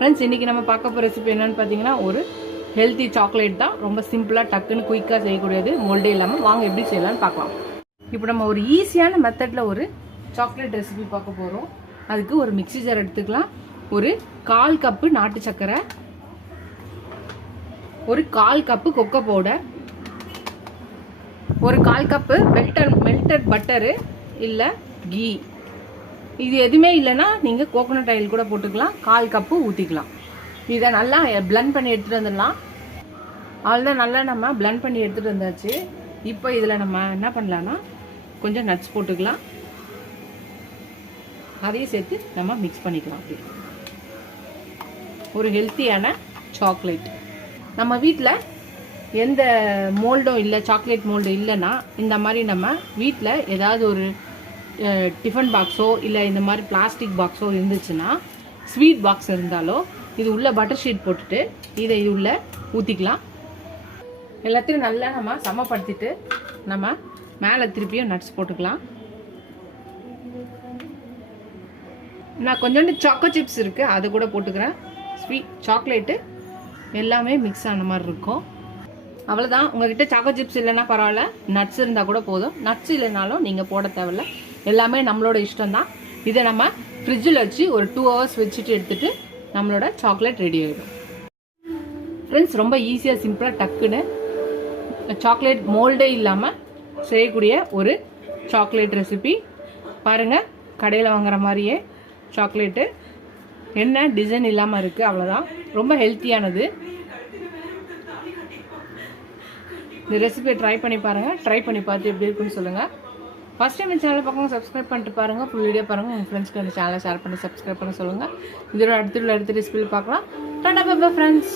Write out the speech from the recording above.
Friends இன்றைக்கி நம்ம பார்க்க போகிற ரெசிபி என்னென்னு பார்த்தீங்கன்னா ஒரு ஹெல்த்தி சாக்லேட் தான். ரொம்ப சிம்பிளாக டக்குன்னு குயிக்காக செய்யக்கூடியது, மோல்டே இல்லாமல். வாங்க எப்படி செய்யலான்னு பார்க்கலாம். இப்போ நம்ம ஒரு ஈஸியான மெத்தடில் ஒரு சாக்லேட் ரெசிபி பார்க்க போகிறோம். அதுக்கு ஒரு மிக்ஸி ஜார் எடுத்துக்கலாம். ஒரு 1/4 கப்பு நாட்டு சர்க்கரை, ஒரு 1/4 கப்பு கொக்கோ பவுடர், ஒரு 1/4 கப்பு மெல்டட் பட்டரு இல்லை கீ. இது எதுவுமே இல்லைன்னா நீங்கள் கோகோனட் ஆயில் கூட போட்டுக்கலாம். 1/4 கப்பு ஊற்றிக்கலாம். இதை நல்லா பிளெண்ட் பண்ணி எடுத்துகிட்டு வந்துடலாம். அவ்வளோதான், நல்லா நம்ம பிளெண்ட் பண்ணி எடுத்துகிட்டு வந்தாச்சு. இப்போ இதில் நம்ம என்ன பண்ணலான்னா கொஞ்சம் நட்ஸ் போட்டுக்கலாம். அதையும் சேர்த்து நம்ம மிக்ஸ் பண்ணிக்கலாம். அப்படி ஒரு ஹெல்த்தியான சாக்லேட். நம்ம வீட்டில் எந்த மோல்டும் இல்லை, சாக்லேட் மோல்டு இல்லைன்னா இந்த மாதிரி நம்ம வீட்டில் ஏதாவது ஒரு டிஃபன் பாக்ஸோ இல்லை இந்த மாதிரி பிளாஸ்டிக் பாக்ஸோ இருந்துச்சுன்னா, ஸ்வீட் பாக்ஸ் இருந்தாலோ இது உள்ள பட்டர் ஷீட் போட்டுட்டு இதை இது உள்ள ஊற்றிக்கலாம். எல்லாத்தையும் நல்லா நம்ம சமப்படுத்திட்டு நம்ம மேலே திருப்பியும் நட்ஸ் போட்டுக்கலாம். நான் கொஞ்சோண்டு சாக்கோ சிப்ஸ் இருக்குது, அது கூட போட்டுக்கிறேன். ஸ்வீட் சாக்லேட்டு எல்லாமே மிக்ஸ் ஆன மாதிரி இருக்கும். அவ்வளோதான். உங்கள்கிட்ட சாக்கோ சிப்ஸ் இல்லைன்னா பரவாயில்ல, நட்ஸ் இருந்தால் கூட போதும். நட்ஸ் இல்லைனாலும் நீங்கள் போட தேவையில்ல, எல்லாமே நம்மளோட இஷ்டம் தான். இதை நம்ம ஃப்ரிட்ஜில் வச்சு ஒரு 2 hours வச்சுட்டு எடுத்துகிட்டு நம்மளோட சாக்லேட் ரெடி ஆகிடும். ஃப்ரெண்ட்ஸ், ரொம்ப ஈஸியாக சிம்பிளாக டக்குன்னு சாக்லேட் மோல்டே இல்லாமல் செய்யக்கூடிய ஒரு சாக்லேட் ரெசிபி பாருங்கள். கடையில் வாங்குற மாதிரியே சாக்லேட்டு, என்ன டிசைன் இல்லாமல் இருக்குது, அவ்வளோதான். ரொம்ப ஹெல்த்தியானது. இந்த ரெசிபியை ட்ரை பண்ணி பாருங்கள். ட்ரை பண்ணி பார்த்து எப்படி இருக்குன்னு சொல்லுங்கள். ஃபஸ்ட் டைம் இந்த சேனலை பார்க்கணும், சப்ஸ்கிரைப் பண்ணிட்டு பாருங்கள். ஃபுல் வீடியோ பாருங்கள். உங்கள் ஃப்ரெண்ட்ஸ்க்கு அந்த சேனலை ஷேர் பண்ணி சப்ஸ்கிரைப் பண்ண சொல்லுங்கள். இதோட அடுத்த ரெசிபியில் பார்க்கலாம். Tata bye bye friends.